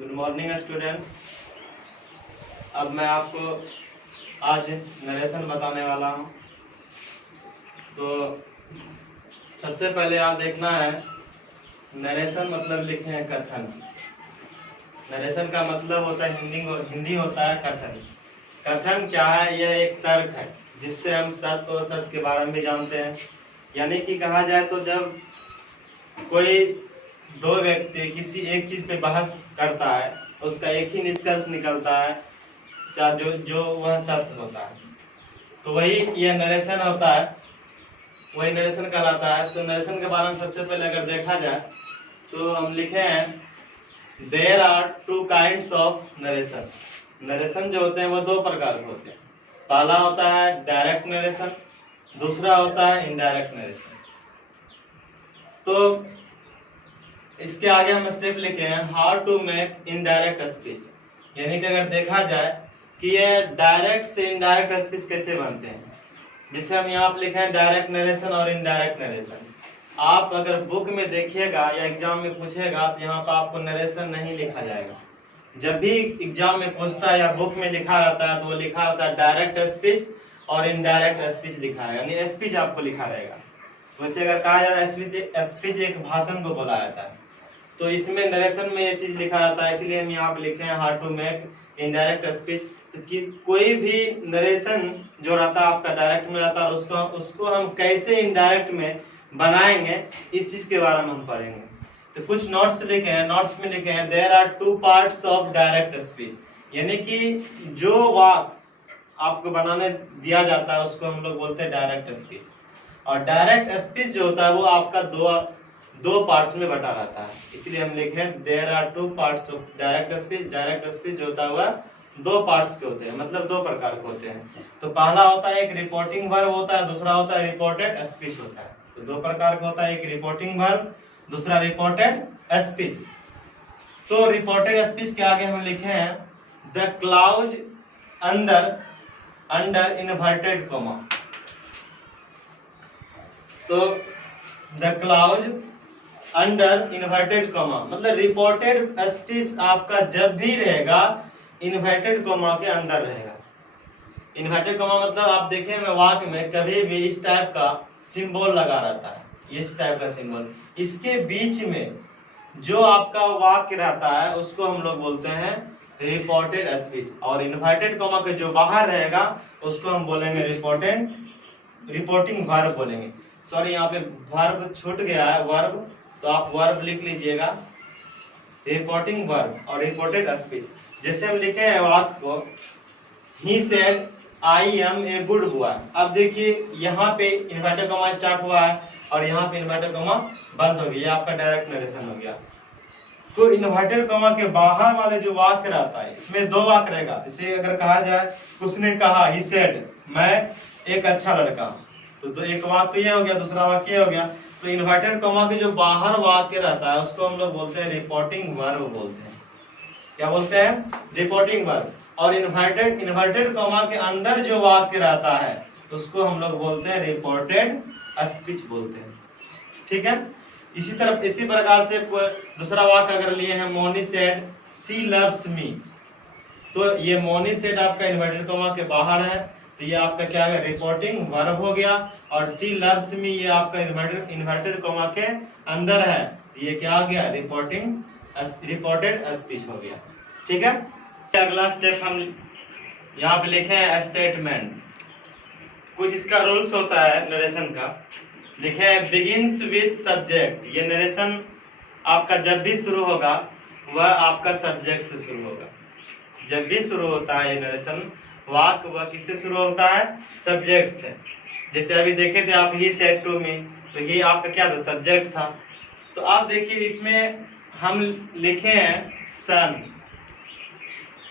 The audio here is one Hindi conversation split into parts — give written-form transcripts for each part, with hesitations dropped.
Good morning student. अब मैं आपको आज नरेशन बताने वाला हूँ। तो सबसे पहले आप देखना है नरेशन मतलब लिखे हैं कथन। नरेशन का मतलब होता है हिंदी होता है कथन। कथन क्या है? यह एक तर्क है जिससे हम सत्य और असत्य के बारे में भी जानते हैं। यानी कि कहा जाए तो जब कोई दो व्यक्ति किसी एक चीज पे बहस करता है उसका एक ही निष्कर्ष निकलता है, चाहे जो वह सत्य होता है, तो वही यह नरेशन होता है, वही नरेशन कहलाता है। तो नरेशन के बारे में सबसे पहले अगर देखा जाए तो हम लिखे हैं there are two kinds of narration. Narration जो होते हैं वो दो प्रकार के होते हैं। पहला होता है डायरेक्ट नरेशन, दूसरा होता है इनडायरेक्ट नरेशन। तो इसके आगे हम स्टेप लिखे हैं how to make indirect speech. यानी कि अगर देखा जाए कि ये डायरेक्ट से इनडायरेक्ट स्पीच कैसे बनते हैं, जिसे हम यहाँ पे लिखे हैं डायरेक्ट नरेशन और इनडायरेक्ट नरेशन। आप अगर बुक में देखिएगा या एग्जाम में पूछेगा तो यहाँ पर आपको नरेशन नहीं लिखा जाएगा। जब भी एग्जाम में पूछता है या बुक में लिखा रहता है तो वो लिखा रहता है डायरेक्ट स्पीच और इनडायरेक्ट स्पीच लिखा है, यानी स्पीच आपको लिखा रहेगा। वैसे अगर कहा जाए स्पीच एक भाषण को बोला जाता है, तो इसमें नरेशन में ये चीज लिखा रहता है, इसलिए हम यहाँ पे लिखे हैं how to make indirect speech. तो कि कोई भी नरेशन जो रहता है आपका डायरेक्ट में रहता है, उसको हम कैसे इनडायरेक्ट में बनाएंगे इस चीज के बारे में हम पढ़ेंगे। तो कुछ नोट्स लिखे हैं, नोट्स में लिखे हैं there are two parts of direct speech. यानी कि जो वाक्य आपको बनाने दिया जाता है उसको हम लोग बोलते हैं डायरेक्ट स्पीच। और डायरेक्ट स्पीच जो होता है वो आपका दो पार्ट्स में बटा रहता है, इसलिए हम लिखे there are two parts of direct speech. Direct speech जो होता है वह दो पार्ट्स के होते हैं, मतलब दो प्रकार के होते हैं। तो पहला होता है एक रिपोर्टिंग वर्ब होता है, दूसरा होता है रिपोर्टेड स्पीच होता है। तो दो प्रकार का होता है, एक रिपोर्टिंग वर्ब, दूसरा रिपोर्टेड स्पीच। तो रिपोर्टेड स्पीच के आगे हम लिखे हैं the clause under inverted comma. तो the clause under inverted comma मतलब रिपोर्टेड स्पीच आपका जब भी रहेगा इन्वर्टेड कॉमा के अंदर रहेगा। इन्वर्टेड कॉमा मतलब आप देखें वाक्य में कभी भी इस टाइप का सिंबल लगा रहता है, इस टाइप का सिंबल। इसके बीच में जो आपका वाक्य रहता है उसको हम लोग बोलते हैं रिपोर्टेड स्पीच, और इन्वर्टेड कॉमा के जो बाहर रहेगा उसको हम बोलेंगे रिपोर्टिंग वर्ब बोलेंगे। सॉरी यहाँ पे वर्ब छूट गया है, वर्ब, तो आप वर्ब लिख लीजिएगा रिपोर्टिंग वर्ब और रिपोर्टेड स्पीच। जैसे हम लिखे हैं वाक्य को he said I am a good boy. अब देखिए यहाँ पे इन्वर्टेड कॉमा स्टार्ट हुआ है और यहाँ पे इन्वर्टेड कॉमा बंद हो गया, ये आपका डायरेक्ट नरेशन हो गया। तो इन्वर्टेड कॉमा के बाहर वाले जो वाक्य रहता है इसमें दो वाक्य रहेगा। जैसे अगर कहा जाए उसने कहा ही सेड मैं एक अच्छा लड़का, तो एक वाक्य ये हो गया, दूसरा वाक्य ये हो गया। तो इन्वर्टेड कॉमा के जो बाहर वाक्य रहता है उसको हम लोग बोलते हैं रिपोर्टिंग वर्ब बोलते हैं। क्या बोलते हैं? Reporting verb. और इन्वर्टेड कॉमा के अंदर जो वाक्य रहता है उसको हम लोग बोलते हैं रिपोर्टेड स्पीच बोलते हैं। ठीक है, इसी प्रकार से दूसरा वाक्य अगर लिए हैं Moni said see loves me, तो ये मोनी सेड आपका इन्वर्टेड कॉमा के बाहर है, तो ये आपका क्या है? रिपोर्टिंग वर्ब हो गया। और सी लव्स मी ये आपका इन्वर्टेड कॉमा के अंदर है, ये क्या हो गया? रिपोर्टेड स्पीच हो गया। ठीक है, अगला स्टेप हम यहाँ पे लिखे हैं स्टेटमेंट। कुछ इसका रूल्स होता है नरेशन का, लिखे हैं बिगिंस विद सब्जेक्ट। ये नरेशन आपका जब भी शुरू होगा वह आपका सब्जेक्ट से शुरू होगा। जब भी शुरू होता है ये नरेशन वाक्य वह किससे शुरू होता है? सब्जेक्ट से। जैसे अभी देखे थे आप ही सेड टू मी, तो ये आपका क्या था? सब्जेक्ट था। तो आप देखिए इसमें हम लिखे हैं सन।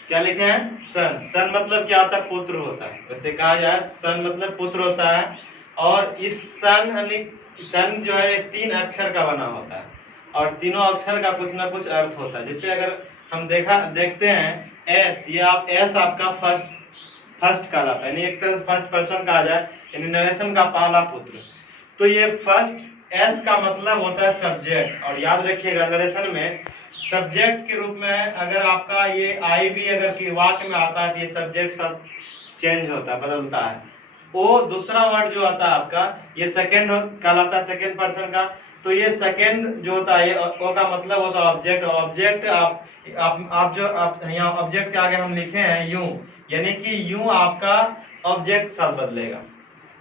क्या लिखे हैं? सन। सन मतलब क्या होता है? पुत्र होता है। वैसे कहा जाए सन मतलब पुत्र होता है। और इस सन जो है तीन अक्षर का बना होता है और तीनों अक्षर का कुछ ना कुछ अर्थ होता है। जैसे अगर हम देखते हैं एस, ये आप एस आपका फर्स्ट कहलाता है, यानी एक तरह से फर्स्ट पर्सन कहा जाए, यानी नरेशन का पहला पुत्र। तो ये फर्स्ट एस का मतलब होता है सब्जेक्ट। और याद रखिएगा नरेशन में सब्जेक्ट के रूप में अगर आपका ये आई भी अगर कि वाक्य में आता है तो ये सब्जेक्ट सब चेंज होता है, बदलता है। वो दूसरा वर्ड जो आता है आपका ये सेकंड कहलाता है, सेकंड पर्सन का। तो ये सेकंड जो होता है वो का मतलब होता है ऑब्जेक्ट। और ऑब्जेक्ट आप जो यहाँ ऑब्जेक्ट के आगे हम लिखे हैं यूं, यानी कि यूं आपका ऑब्जेक्ट साथ बदलेगा।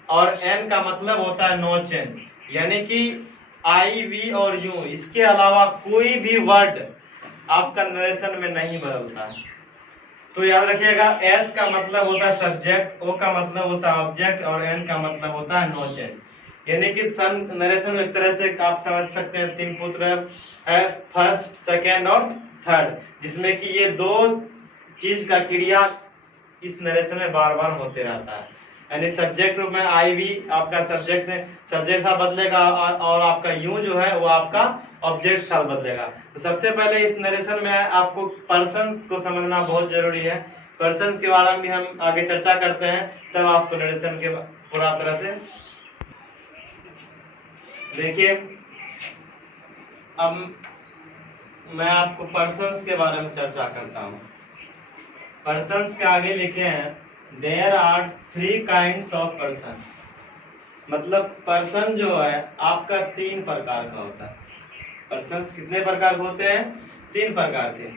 और एन का मतलब होता है नो चेंज, यानी कि आई वी और यू इसके अलावा कोई भी वर्ड आपका नरेशन में नहीं बदलता है। तो याद रखिएगा, एस का मतलब होता है सब्जेक्ट, ओ का मतलब होता है ऑब्जेक्ट और एन का मतलब होता है नो चेंज। यानी कि सन नरेशन में एक तरह से आप समझ सकते हैं तीन पुत्र है, फर्स्ट सेकेंड और थर्ड, जिसमें कि ये दो चीज का क्रिया इस नरेशन में बार बार होते रहता है। यानी सब्जेक्ट रूप में आई भी आपका सब्जेक्ट साथ बदलेगा और आपका यू जो है वो आपका ऑब्जेक्ट साथ बदलेगा। तो सबसे पहले इस नरेशन में आपको पर्सन को समझना बहुत जरूरी है। पर्सन के बारे में भी हम आगे चर्चा करते हैं, तब आपको नरेशन के पूरा तरह से देखिए। अब मैं आपको पर्सन्स के बारे में चर्चा करता हूँ। पर्सन्स के आगे लिखे हैं there are 3 kinds of person. मतलब पर्सन जो है आपका 3 प्रकार का होता है। पर्सन्स कितने प्रकार के होते हैं? 3 प्रकार के,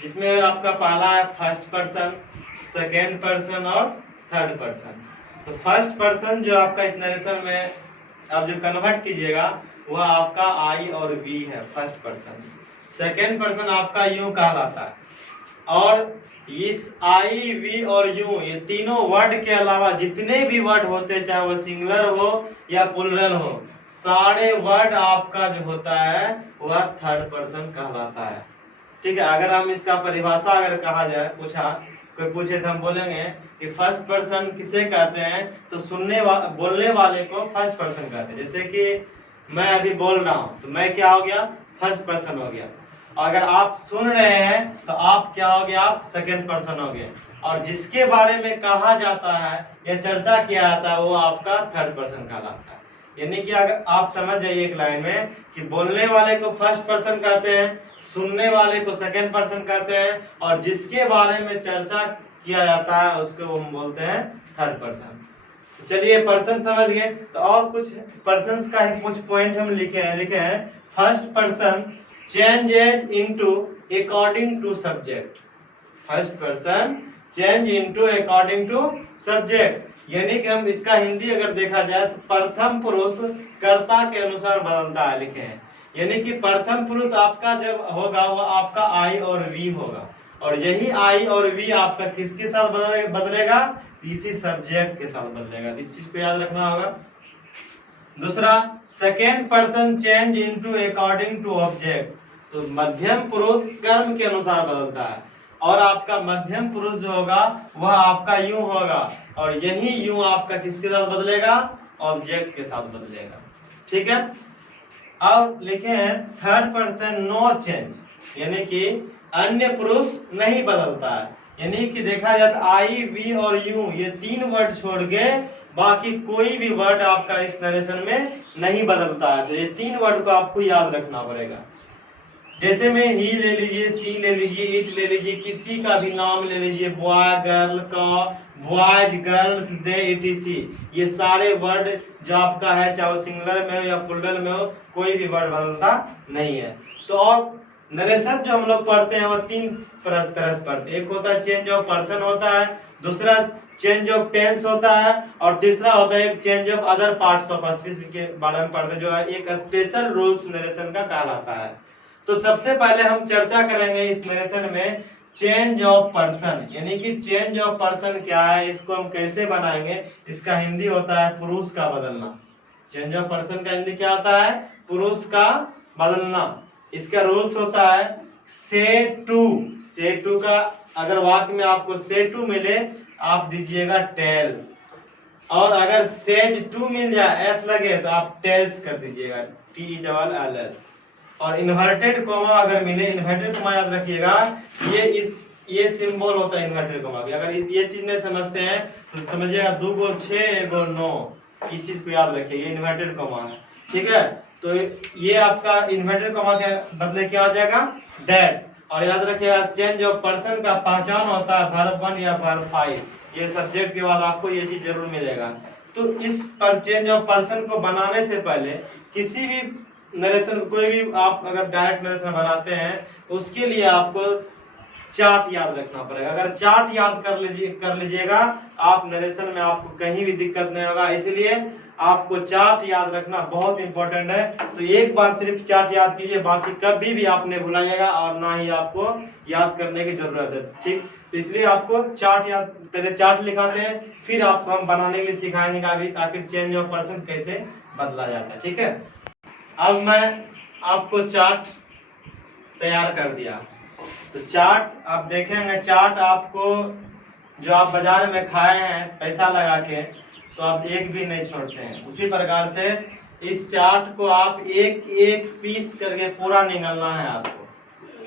जिसमें आपका पहला है फर्स्ट पर्सन, सेकेंड पर्सन और थर्ड पर्सन। तो फर्स्ट पर्सन जो आपका इस नरेशन में आप जो कन्वर्ट कीजिएगा वह आपका आई और वी है, फर्स्ट पर्सन। सेकेंड पर्सन आपका यू कहलाता है। और इस आई वी और यू ये तीनों वर्ड के अलावा जितने भी वर्ड होते हैं, चाहे वो सिंगुलर हो या प्लूरल हो, सारे वर्ड आपका जो होता है वह थर्ड पर्सन कहलाता है। ठीक है, अगर हम इसका परिभाषा अगर कहा जाए, कोई पूछे तो हम बोलेंगे कि फर्स्ट पर्सन किसे कहते हैं, तो बोलने वाले को फर्स्ट पर्सन कहते हैं। जैसे कि मैं अभी बोल रहा हूं तो मैं क्या हो गया? फर्स्ट पर्सन हो गया। अगर आप सुन रहे हैं तो आप क्या हो गया? आप सेकेंड पर्सन हो गए। और जिसके बारे में कहा जाता है या चर्चा किया जाता है वो आपका थर्ड पर्सन कहलाता है। यानी कि अगर आप समझ जाइए एक लाइन में कि बोलने वाले को फर्स्ट पर्सन कहते हैं, सुनने वाले को सेकेंड पर्सन कहते हैं, और जिसके बारे में चर्चा किया जाता है उसको हम बोलते हैं थर्ड पर्सन। चलिए पर्सन समझ गए। तो और कुछ पर्सन्स का ही कुछ पॉइंट हम लिखे हैं। First person changes into according to subject। First person change into according to subject, यानी कि हम इसका हिंदी अगर देखा जाए तो प्रथम पुरुष कर्ता के अनुसार बदलता है, लिखे हैं। यानी कि प्रथम पुरुष आपका जब होगा वो आपका आई और वी होगा, और यही आई और वी आपका किसके साथ बदलेगा? इसी सब्जेक्ट के साथ बदलेगा। इस चीज को याद रखना होगा। दूसरा, second person change into according to object. तो मध्यम पुरुष कर्म के अनुसार बदलता है, और आपका मध्यम पुरुष जो होगा वह आपका यूं होगा, और यही यूं आपका किसके साथ बदलेगा? ऑब्जेक्ट के साथ बदलेगा। ठीक है। अब लिखे हैं थर्ड पर्सन नो चेंज, यानी कि अन्य पुरुष नहीं बदलता है। यानी कि देखा जाए तो आई वी और यू ये 3 वर्ड छोड़ के बाकी कोई भी वर्ड आपका इस नरेशन में नहीं बदलता है। तो ये 3 वर्ड को आपको याद रखना पड़ेगा। जैसे में ही ले लीजिए, सी ले लीजिए, इट ले लीजिए, किसी का भी नाम ले लीजिए, बॉय गर्ल का, बॉयज गर्ल्स दे इटीसी, ये सारे वर्ड जो आपका है चाहे वो सिंगुलर में हो या प्लूरल में हो, कोई भी वर्ड बदलता नहीं है। तो और नरेशन जो हम लोग पढ़ते हैं वो 3 तरह से पढ़ते हैं। एक होता है चेंज ऑफ पर्सन होता है, दूसरा चेंज ऑफ टेंस होता है, और तीसरा होता है एक change of other parts of speech के बारे में पढ़ते हैं, जो है एक स्पेशल रूल्स नरेशन का कहलाता है। तो सबसे पहले हम चर्चा करेंगे इस नरेशन में चेंज ऑफ पर्सन, यानी कि चेंज ऑफ पर्सन क्या है, इसको हम कैसे बनाएंगे। इसका हिंदी होता है पुरुष का बदलना। चेंज ऑफ पर्सन का हिंदी क्या होता है? पुरुष का बदलना। इसका रूल्स होता है से टू का अगर वाक्य में आपको से टू मिले आप दीजिएगा टेल, और अगर सेज टू मिल जाए एस लगे तो आप टेल्स कर दीजिएगा, TELLS। और इन्वर्टेड कोमा अगर मिले, इन्वर्टेड कोमा याद रखिएगा ये सिंबल होता है इन्वर्टेड कोमा भी। अगर ये चीज नहीं समझते हैं तो समझिएगा 2 गो 6 1 गो 9, इस चीज को याद रखिए, ये इन्वर्टेड कोमा है। ठीक है। तो ये आपका इन्वर्टेड कॉमा के बदले क्या हो जाएगा, दैट। और याद रखिएगा चेंज ऑफ पर्सन का पहचान होता है वर्ब 1 या वर्ब 5। ये सब्जेक्ट के बाद आपको ये चीज जरूर मिलेगा। तो इस पर चेंज ऑफ पर्सन को बनाने से पहले किसी भी नरेशन, कोई भी आप अगर डायरेक्ट नरेशन बनाते हैं उसके लिए आपको चार्ट याद रखना पड़ेगा। अगर चार्ट याद कर लीजिएगा आप नरेशन में आपको कहीं भी दिक्कत नहीं होगा। इसलिए आपको चार्ट याद रखना बहुत इंपॉर्टेंट है। तो एक बार सिर्फ चार्ट याद कीजिए, बाकी कभी भी आपने भुलाइएगा और ना ही आपको याद करने की जरूरत है। ठीक, तो इसलिए आपको चार्ट याद, पहले चार्ट लिखाते हैं फिर आपको हम बनाने के लिए सिखाएंगे कि आखिर चेंज ऑफ पर्सन कैसे बदला जाता है। ठीक है, अब मैं आपको चार्ट तैयार कर दिया। तो चार्ट आप देखेंगे, चार्ट आपको जो आप बाजार में खाए हैं पैसा लगा के, तो आप एक भी नहीं छोड़ते हैं। उसी प्रकार से इस चार्ट को आप एक एक पीस करके पूरा निगलना है आपको।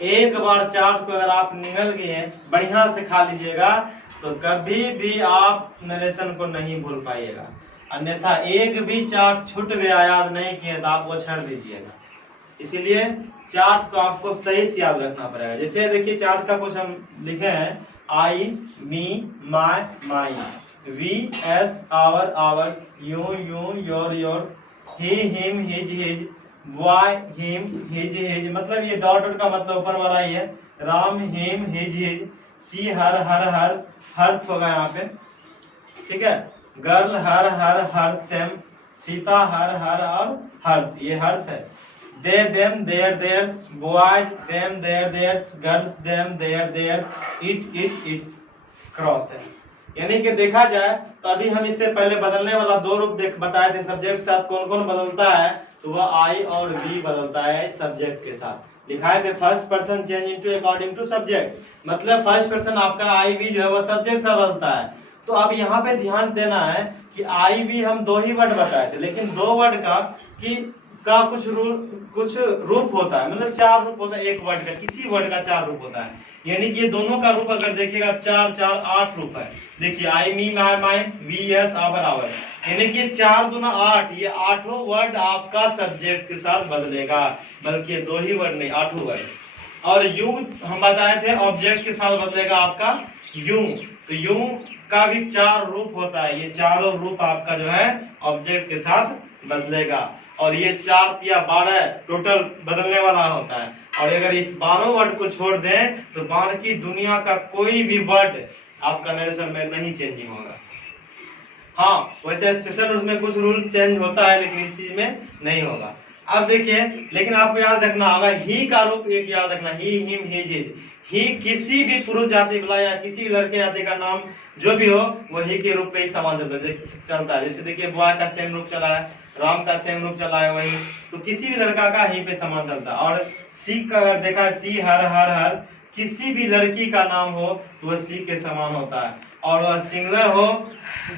एक बार चार्ट को अगर आप निगल गए, बढ़िया से खा लीजिएगा, तो कभी भी आप नरेशन को नहीं भूल पाइएगा। अन्यथा एक भी चार्ट छूट गया, याद नहीं किए, तो आप वो छोड़ दीजिएगा। इसीलिए चार्ट को आपको सही से याद रखना पड़ेगा। जैसे देखिए चार्ट का कुछ हम लिखे हैं, I, me, my, my, we, us, our, ours, you, your, yours, he, him, his, his, why, him, his, his, मतलब ये डॉट डॉट का मतलब ऊपर वाला ही है। Ram, him, his, his, she, her, her, hers होगा यहाँ पे। ठीक है, girl, her, same, Sita, her और हर्ष, ये हर्ष है। They, them, their, theirs, boys, them, their, theirs, girls, them, their, theirs, it, its, cross है। यानी कि देखा जाए तो अभी हम इससे पहले बदलने वाला दो रूप बताए थे सब्जेक्ट के साथ कौन कौन बदलता है, तो वह आई और वी बदलता है सब्जेक्ट के साथ। लिखाए थे first person change into according to subject, मतलब फर्स्ट पर्सन आपका आई वी जो है वह सब्जेक्ट से बदलता है। तो अब यहाँ पे ध्यान देना है कि आई वी हम दो ही वर्ड बताए थे, लेकिन दो वर्ड का कुछ रूप होता है, मतलब चार रूप होता है एक वर्ड का, किसी वर्ड का चार रूप होता है। यानी कि ये दोनों का रूप अगर देखिएगा चार चार 8 रूप है। देखिए I, me, my, my, we, us, our, our, यानी कि 4 दूना 8, ये 8 वर्ड आपका सब्जेक्ट के साथ बदलेगा, बल्कि ये 2 ही वर्ड नहीं 8 वर्ड। और यू हम बताए थे ऑब्जेक्ट के साथ बदलेगा आपका यू, तो यू का भी 4 रूप होता है। ये चारों रूप आपका जो है ऑब्जेक्ट के साथ बदलेगा, और ये 4 या 12 टोटल बदलने वाला होता है। और अगर इस 12 वर्ड को छोड़ दें तो बाकी दुनिया का कोई भी वर्ड आपका नरेशन में नहीं चेंजिंग होगा। हाँ, वैसे स्पेशल उसमें कुछ रूल चेंज होता है, लेकिन इस चीज में नहीं होगा। अब देखिए, लेकिन आपको याद रखना होगा ही का रूप एक याद रखना, ही, हिम, हिज, हिज। ही किसी भी पुरुष जाति वाला या किसी भी लड़के जाति का नाम जो भी हो वो ही के रूप पे ही समान चलता है। जैसे देखिए बॉय का सेम रूप चला है, राम का सेम रूप चला है, वही तो किसी भी लड़का का ही पे समान चलता है। और सी का अगर देखा है, सी, हर, किसी भी लड़की का नाम हो तो वह सी के समान होता है। और वह सिंगुलर हो,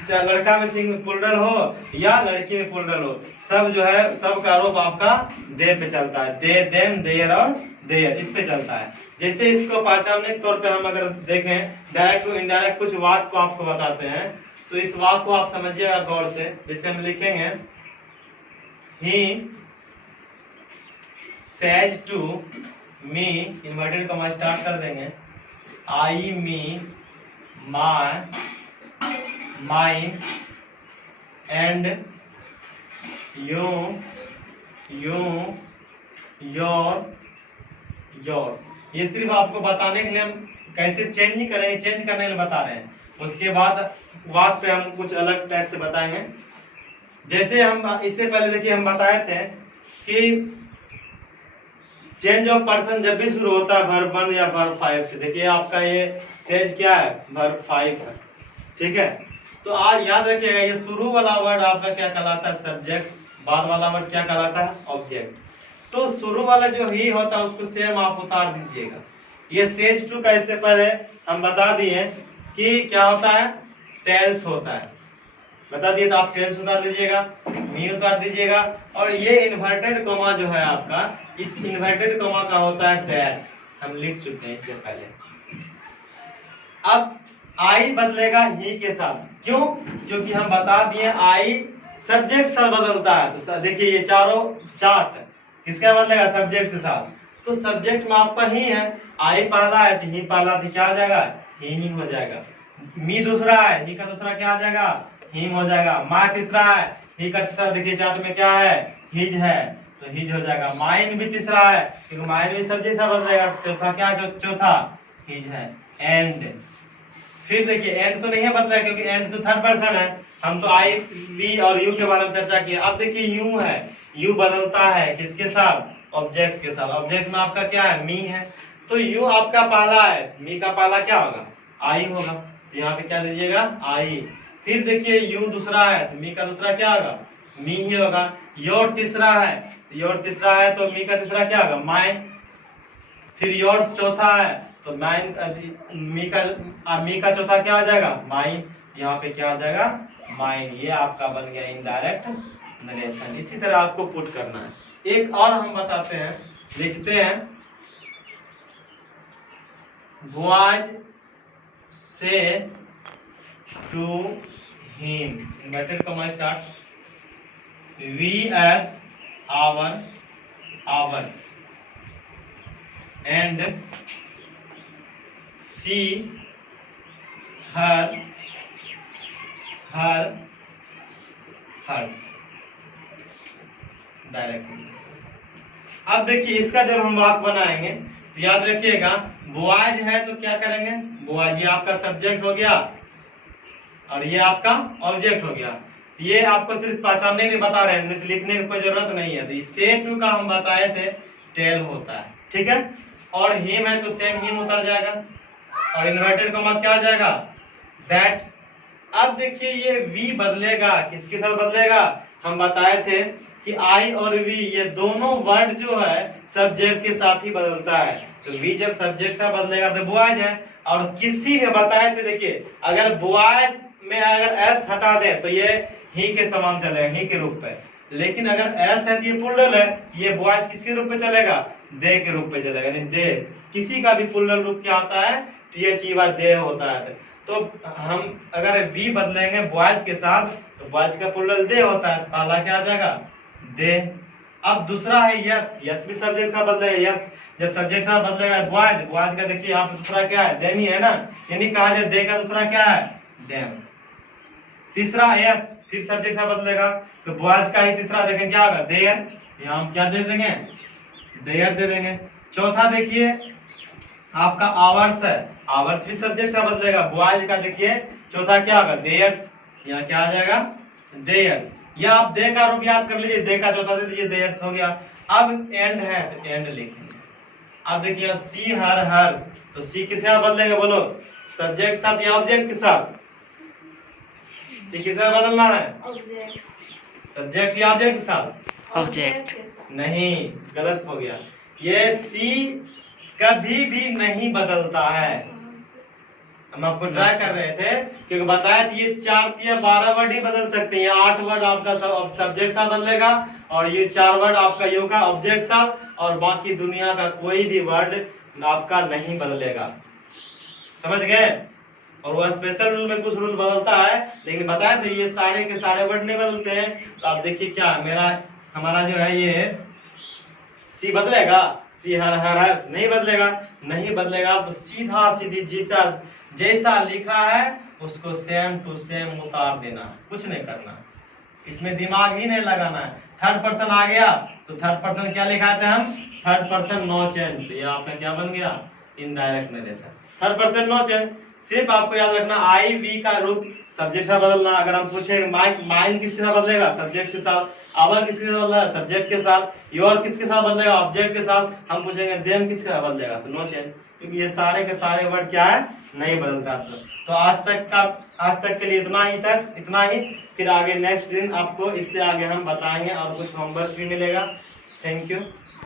चाहे लड़का में प्लुरल हो या लड़की में प्लुरल हो, सब जो है सब का रूप आपका दे पे चलता है। दे, देम, देयर और देयर, इस पे चलता है। जैसे इसको पहचानने के तौर पे हम अगर देखें डायरेक्ट और इनडायरेक्ट कुछ वाक्य को आपको बताते हैं, तो इस वाक्य को आप समझिएगा गौर से। जैसे हम लिखेंगे he says to me, inverted comma start कर देंगे, I, me, my, mine, and you, your, yours। ये सिर्फ आपको बताने के लिए हम कैसे चेंज करने के लिए बता रहे हैं। उसके बाद वाक्य पे हम कुछ अलग टाइप से बताएंगे। जैसे हम इससे पहले देखिए हम बताए थे कि चेंज ऑफ पर्सन जब भी शुरू होता है वर्ब 1 या वर्ब 5 से। देखिए आपका ये सेज क्या है, वर्ब 5 है। ठीक है, तो आज याद रखिएगा ये शुरू वाला वर्ड आपका क्या कहलाता है, सब्जेक्ट, बाद वाला वर्ड क्या कहलाता है, ऑब्जेक्ट। तो शुरू वाला जो ही होता है उसको सेम आप उतार दीजिएगा। ये सेज टू का इससे पहले हम बता दिए कि क्या होता है, टेल्स होता है, बता दिए, तो आप टेल्स उतार दीजिएगा, मी उतार दीजिएगा। और ये इन्वर्टेड कॉमा जो है आपका, इस इन्वर्टेड कॉमा का होता है दैट, हम लिख चुके हैं इससे पहले। अब आई बदलेगा ही के साथ, क्यों? क्योंकि हम बता दिए आई सब्जेक्ट साथ बदलता है। तो देखिए ये चारों चार्ट किसका बदलेगा, सब्जेक्ट के साथ। तो सब्जेक्ट में आपका ही है, आई पहला है तो ही पहला, तो क्या आ जाएगा, ही हो जाएगा। मी दूसरा है, ही का दूसरा क्या आ जाएगा, हिम हो जाएगा। मा तीसरा है, ही का तीसरा देखिए चार्ट में क्या है, हिज है, तो हिज हो जाएगा। माइन भी तीसरा है, क्योंकि माइन भी सब्जेक्ट सा बदलेगा। चौथा क्या है, चौथा हिज है। एंड फिर देखिए एंड तो नहीं है बदला, क्योंकि एंड तो थर्ड पर्सन है। हम तो आई वी और यू के बारे में चर्चा किए। अब देखिए यू है, यू बदलता है किसके साथ, ऑब्जेक्ट के साथ। ऑब्जेक्ट में आपका क्या है, मी है, तो यू आपका पहला है, मी का पहला क्या होगा, आई होगा। यहाँ पे क्या दीजिएगा, आई। फिर देखिए यू दूसरा है तो मी का दूसरा क्या होगा, मी ही होगा। योर तीसरा है, योर तीसरा है तो मी का तीसरा क्या होगा, माई। फिर योर चौथा है तो माइन, मी का चौथा क्या आ जाएगा, माइन। यहाँ पे क्या आ जाएगा, माइन। ये आपका बन गया इनडायरेक्ट नरेशन। इसी तरह आपको पुट करना है। एक और हम बताते हैं, लिखते हैं, boys say to him, inverted comma start, we us our, ours, and she her, her, hers, direct. अब देखिए इसका जब हम वाक्य बनाएंगे तो याद रखिएगा, बॉयज है तो क्या करेंगे, बॉयज, ये आपका सब्जेक्ट हो गया और ये आपका ऑब्जेक्ट हो गया। ये आपको सिर्फ पहचानने के लिए बता रहे हैं, लिखने की कोई जरूरत नहीं है। तो से टू का हम बताए थे टेल होता है, ठीक है। और हिम है तो सेम हिम उतर जाएगा, और इन्वर्टेड कॉमा क्या आ जाएगा, दैट। अब देखिए ये वी बदलेगा, किसके साथ बदलेगा, हम बताए थे कि आई और वी ये दोनों वर्ड जो है सब्जेक्ट के साथ ही बदलता है। तो वी जब सब्जेक्ट से बदलेगा तो बॉयज है। और किसी में बताए थे, देखिए अगर बॉयज में अगर एस हटा दे तो ये ही के समान चलेगा, ही के रूप पे। लेकिन अगर एस है तो ये प्लूरल है, ये बॉयज किसके रूप में चलेगा, दे के रूप में चलेगा। यानी दे, किसी का भी प्लूरल रूप क्या होता है, टी दे होता है। तो हम अगर वी बदलेंगे बॉयज के साथ तो बॉयज का प्लूरल दे होता है, पहला क्या आ जाएगा, दे। अब दूसरा है यस, यस भी सब्जेक्ट का बदलेगा। यस जब सब्जेक्ट का बदलेगा बॉयज, बॉयज का देखिए यहाँ पे दूसरा क्या है, देम ही है ना, यानी कहा जाए दे का दूसरा क्या है, देम। तीसरा यस, फिर सब्जेक्ट का बदलेगा तो बॉयज का ही तीसरा देखें क्या होगा, देयर, यहाँ हम क्या दे देंगे, देयर दे देंगे। चौथा देखिए आपका आवर्स है, आवर्स भी सब्जेक्ट का बदलेगा, बॉयज का देखिए चौथा क्या होगा, देयर्स, यहाँ क्या आ जाएगा, देयर्स। या आप दे का रूप याद कर लीजिए, दे का चौथा दे दीजिए, देयर्स हो गया। अब एंड है तो एंड लिखेंगे। अब देखिए सी हर, हर्स, तो सी किसके साथ बदलेंगे, बोलो, सब्जेक्ट के साथ या ऑब्जेक्ट के साथ, सी किसके साथ बदलना है, सब्जेक्ट या ऑब्जेक्ट के साथ, ऑब्जेक्ट। नहीं, गलत हो गया। ये सी कभी भी नहीं बदलता है। हम आपको ट्राई कर रहे थे क्योंकि बताया कि ये 4 या 12 वर्ड ही बदल सकते हैं। 8 वर्ड आपका सब्जेक्ट सा बदलेगा और ये 4 वर्ड आपका यू का ऑब्जेक्ट सा, और बाकी दुनिया का कोई भी वर्ड आपका नहीं बदलेगा। समझ गए। और वह स्पेशल रूल में कुछ रूल बदलता है, लेकिन बताया थे ये सारे के सारे वर्ड नहीं बदलते हैं। तो आप देखिए क्या हमारा जो है ये सी बदलेगा, सी हर हर नहीं बदलेगा, नहीं बदलेगा तो सीधा सीधी जैसा लिखा है उसको सेम टू सेम उतार देना, कुछ नहीं करना, इसमें दिमाग ही नहीं लगाना है। थर्ड पर्सन आ गया तो थर्ड पर्सन क्या लिखाते हैं हम, थर्ड पर्सन नो चेंज, तो ये आपका क्या बन गया, indirect narration. Third person no change, सिर्फ आपको याद रखना आई वी का रूप सब्जेक्ट से बदलना। अगर हम पूछे माइन किसके साथ बदलेगा, सब्जेक्ट के साथ, आवर किसके साथ बदलेगा, सब्जेक्ट के साथ, योर किसके साथ बदलेगा, ऑब्जेक्ट के साथ। हम पूछेंगे देम किसके साथ बदलेगा, तो नो चेंज, क्योंकि ये सारे के सारे वर्ड क्या है, नहीं बदलता। तो आज तक के लिए इतना ही। फिर आगे नेक्स्ट दिन आपको इससे आगे हम बताएंगे और कुछ होमवर्क भी मिलेगा। Thank you.